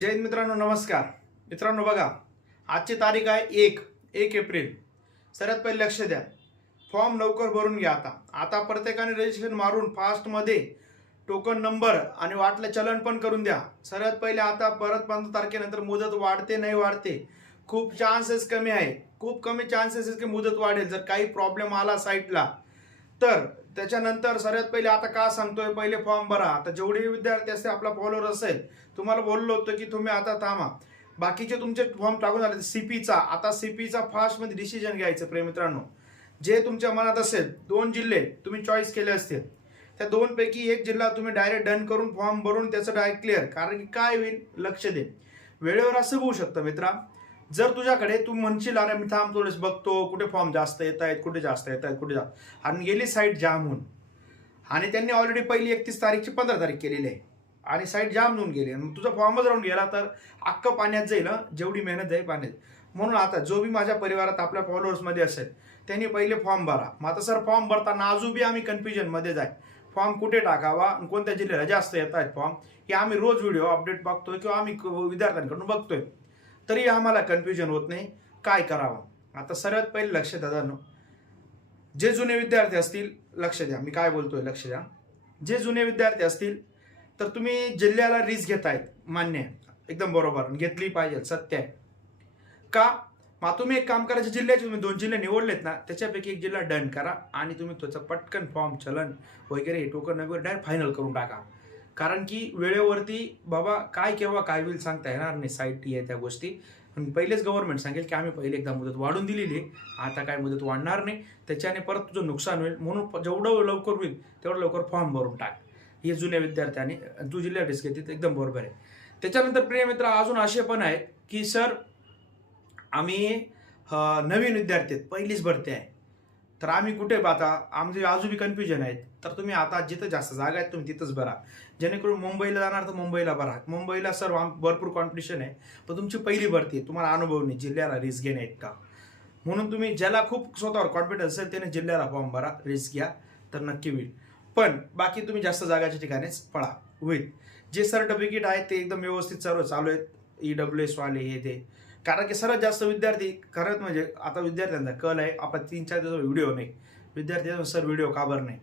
जय हिंद मित्रांनो नमस्कार. मित्रांनो बघा आजची तारीख आहे एक एक एप्रिल. सर्वात पहिले लक्ष द्या. फॉर्म लवकर भरून घ्या आता. आता प्रत्येकाने रजिस्ट्रेशन मारून फास्टमध्ये टोकन नंबर आणि वाटलं चलन पण करून द्या. सर्वात पहिले आता परत पंधरा तारखेनंतर मुदत वाढते नाही वाढते खूप चान्सेस कमी आहे. खूप कमी चान्सेस की मुदत वाढेल. जर काही प्रॉब्लेम आला साईटला तर त्याच्यानंतर सर्वात पहिले आता का सांगतोय? पहिले फॉर्म भरा. आता जेवढे विद्यार्थी असते आपला फॉलोअर असेल तुम्हाला बोललो होतो की तुम्ही आता थांबा. बाकीचे तुमचे फॉर्म टाकून झाले सीपीचा आता सीपीचा फास्टमध्ये डिसिजन घ्यायचं प्रेमित्रांनो जे तुमच्या मनात असेल दोन जिल्हे तुम्ही चॉईस केले असतील. त्या दोन पैकी एक जिल्हा तुम्ही डायरेक्ट डन करून फॉर्म भरून त्याचं डायरेक्ट क्लिअर कारण की काय होईल? लक्ष दे. वेळेवर असं होऊ शकतं मित्रा. जर तुझ्याकडे तू म्हणशील अरे मी थांब थोडेस बघतो कुठे फॉर्म जास्त येत आहेत कुठे जास्त येत आहेत कुठे जास्त आणि गेली साईट जाम होऊन आणि त्यांनी ऑलरेडी पहिली एकतीस तारीखची पंधरा तारीख केलेली आहे. आणि साईट जाम होऊन गेली. मग तुझा फॉर्मच राहून गेला तर अख्खं पाण्यात जाईल ना जेवढी मेहनत जाईल पाण्यात. म्हणून आता जो बी माझ्या परिवारात आपल्या फॉलोअर्समध्ये असेल त्यांनी पहिले फॉर्म भरा. मग आता सर फॉर्म भरताना अजून बी आम्ही कन्फ्युजनमध्ये जाय. फॉर्म कुठे टाकावा कोणत्या जिल्ह्याला जास्त येत आहेत फॉर्म हे आम्ही रोज व्हिडिओ अपडेट बघतोय किंवा आम्ही विद्यार्थ्यांकडून बघतोय. तरी आम्हाला कन्फ्युजन होत नाही. काय करावं? आता सर्वात पहिले लक्ष द्या दादांनो. जे जुने विद्यार्थी असतील लक्ष द्या. मी काय बोलतोय? लक्ष द्या. जे जुने विद्यार्थी असतील तर तुम्ही जिल्ह्याला रिस्क घेतायत. मान्य एकदम बरोबर. घेतली पाहिजे. सत्य आहे. का? मग तुम्ही एक काम करायचे जिल्ह्याचे तुम्ही दोन जिल्हे निवडलेत ना त्याच्यापैकी एक जिल्हा डन करा. आणि तुम्ही त्याचं पटकन फॉर्म चलन वगैरे टोकन वगैरे डायरेक्ट फायनल करून टाका. कारण की वेळेवरती बाबा काय केव्हा काय होईल सांगता येणार नाही. साईट आहे त्या गोष्टी. पण पहिलेच गव्हर्नमेंट सांगेल की आम्ही पहिले एकदा मुदत वाढून दिलेली आहे. आता काय मुदत वाढणार नाही. त्याच्याने परत तुझं नुकसान होईल. म्हणून जेवढं लवकर होईल तेवढं लवकर फॉर्म भरून टाक. हे जुन्या विद्यार्थ्याने तू जिल्हा रिस्क एकदम बरोबर आहे. त्याच्यानंतर प्रिय मित्र अजून असे पण आहेत की सर आम्ही नवीन विद्यार्थी आहेत. पहिलीच भरती आहे. तर आम्ही कुठे पाहता आमचे अजून कन्फ्युजन आहेत. तर तुम्ही आता जिथं जास्त जागा आहेत तुम्ही तिथंच भरा. जेणेकरून मुंबईला जाणार तर मुंबईला भरा. मुंबईला सर भरपूर कॉम्पिटिशन आहे. पण तुमची पहिली भरती आहे. तुम्हाला अनुभव नाही. जिल्ह्याला रिस्क घेणे आहेत का म्हणून तुम्ही ज्याला खूप स्वतःवर कॉन्फिडन्स असेल त्याने जिल्ह्याला फॉर्म भरा. रिस्क घ्या. तर नक्की होईल. पण बाकी तुम्ही जास्त जागाच्या ठिकाणीच पळा. होईल. जे सर्टिफिकेट आहेत ते एकदम व्यवस्थित सर्व चालू आहेत. ई डब्ल्यू एस वाले हे ते. कारण की सर्वात जास्त विद्यार्थी खरंच म्हणजे आता विद्यार्थ्यांचा कल आहे. आपण तीन चार दिवस व्हिडिओ नाही. विद्यार्थी सर व्हिडिओ का बरं नाही?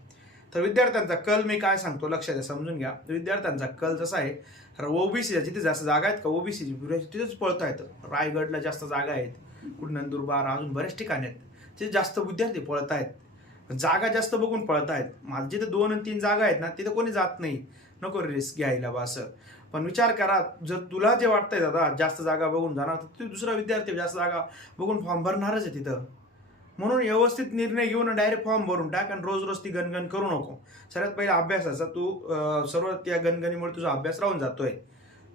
तर विद्यार्थ्यांचा कल मी काय सांगतो? लक्षात द्या समजून घ्या. विद्यार्थ्यांचा कल जसा आहे तर ओबीसी जिथे जास्त जागा आहेत का? ओबीसीची तिथेच पळता येतं. रायगडला जास्त जागा आहेत. कुठे नंदुरबार अजून बऱ्याच ठिकाणी आहेत. तिथे जास्त विद्यार्थी पळत आहेत. जागा जास्त बघून पळत आहेत. माझे जिथे दोन आणि तीन जागा आहेत ना तिथे कोणी जात नाही. नको रिस्क घ्यायला बा असं. पण विचार करा जर तुला जे वाटतंय दादा जास्त जागा बघून जाणार तर तू दुसरा विद्यार्थी जास्त जागा बघून फॉर्म भरणारच आहे तिथं. म्हणून व्यवस्थित निर्णय घेऊन डायरेक्ट फॉर्म भरून टाक आणि रोज रोज ती गणगण करू नको. सर्वात पहिला अभ्यासाचा तू सर्व त्या गणगणीमुळे तुझा अभ्यास राहून जातोय.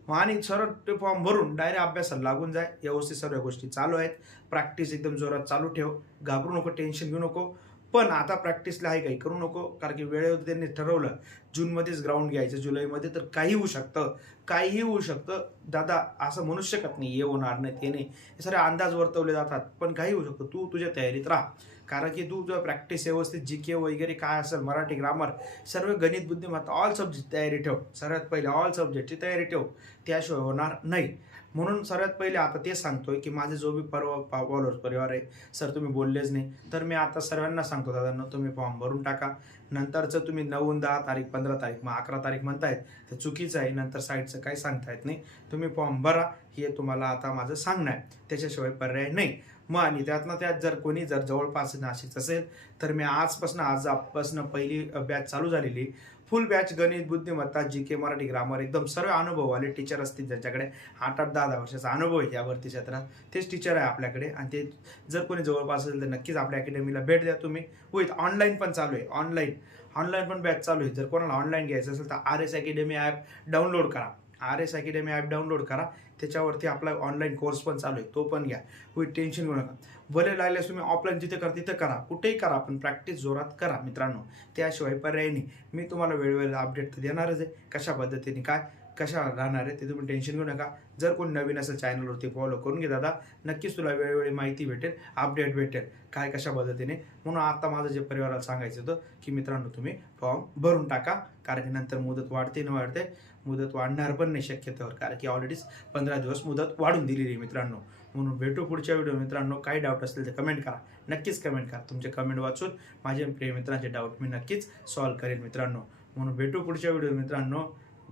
आणि सरळ ते फॉर्म भरून डायरेक्ट अभ्यासाला लागून जाय. व्यवस्थित सर्व गोष्टी चालू आहेत. प्रॅक्टिस एकदम जोरात चालू ठेव. घाबरू नको टेन्शन घेऊ नको. पण आता प्रॅक्टिसला आहे काही करू नको. कारण की वेळेवर त्यांनी ठरवलं जूनमध्येच ग्राउंड घ्यायचं जुलैमध्ये तर काही होऊ शकतं. काहीही होऊ शकतं. दादा असं म्हणू शकत नाही हे होणार नाही ते नाही. हे सारे अंदाज वर्तवले जातात पण काही होऊ शकतं. तू तुझ्या तयारीत राहा. कारण की तू तुझं प्रॅक्टिस व्यवस्थित जी के वगैरे काय असेल मराठी ग्रामर सर्व गणित बुद्धिमत्ता ऑल सब्जेक्ट तयारी ठेव. सर्वात पहिले ऑल सब्जेक्टची तयारी ठेव. त्याशिवाय होणार नाही. म्हणून सर्वात पहिले आता ते सांगतोय की माझे जो बी परवा फॉलोअर्स परिवार आहे सर तुम्ही बोललेच नाही. तर मी आता सर्वांना सांगतो दादांना तुम्ही फॉर्म भरून टाका. नंतरचं तुम्ही नऊ दहा तारीख पंधरा तारीख मग अकरा तारीख म्हणतायत तर चुकीचं आहे. नंतर साईडचं काही सांगता येत नाही. तुम्ही फॉर्म भरा. हे तुम्हाला आता माझं सांगणं आहे. त्याच्याशिवाय पर्याय नाही. मग आणि त्यातनं त्यात जर कोणी जर जवळपास नाशिक असेल तर मी आजपासून आजपासून पहिली बॅच चालू झालेली. फुल बॅच गणित बुद्धिमत्ता जी के मराठी ग्रामर एकदम सर्व अनुभववाले टीचर असतील ज्यांच्याकडे. आठ आठ दहा दहा वर्षाचा अनुभव आहे यावरती क्षेत्रात. तेच टीचर आहे आपल्याकडे. आणि ते जर कोणी जवळपास असेल तर नक्कीच आपल्या अकॅडमीला भेट द्या तुम्ही. होईल ऑनलाईन पण चालू आहे. ऑनलाईन ऑनलाईन पण बॅच चालू आहे. जर कोणाला ऑनलाईन घ्यायचं असेल तर R S Academy app download करा. R S Academy app download करा. त्याच्यावरती आपला ऑनलाईन कोर्स पण चालू आहे. तो पण घ्या. होईल टेन्शन घेऊ नका. भले लागल्यास तुम्ही ऑफलाईन जिथे करा तिथं करा. कुठेही करा. पण प्रॅक्टिस जोरात करा मित्रांनो. त्याशिवाय पर्याय नाही. मी तुम्हाला वेळोवेळी अपडेट तर देणारच आहे. कशा पद्धतीने? काय? कशा राहणार आहे ते तुम्ही टेन्शन घेऊ नका. जर कोण नवीन असेल चॅनलवरती फॉलो करून घे दादा नक्कीच तुला वेळोवेळी माहिती भेटेल अपडेट भेटेल. काय कशा पद्धतीने? म्हणून आता माझं जे परिवाराला सांगायचं होतं की मित्रांनो तुम्ही फॉर्म भरून टाका कारण की नंतर मुदत वाढते न वाढते. मुदत वाढणार पण नाही शक्यतेवर कारण की ऑलरेडीच पंधरा दिवस मुदत वाढून दिलेली आहे मित्रांनो. म्हणून भेटू पुढच्या व्हिडिओ मित्रांनो काही डाऊट असतील तर कमेंट करा. नक्कीच कमेंट करा. तुमचे कमेंट वाचून माझे प्रिय मित्रांचे डाऊट मी नक्कीच सॉल्व्ह करेन मित्रांनो. म्हणून भेटू पुढच्या व्हिडिओ मित्रांनो.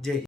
जय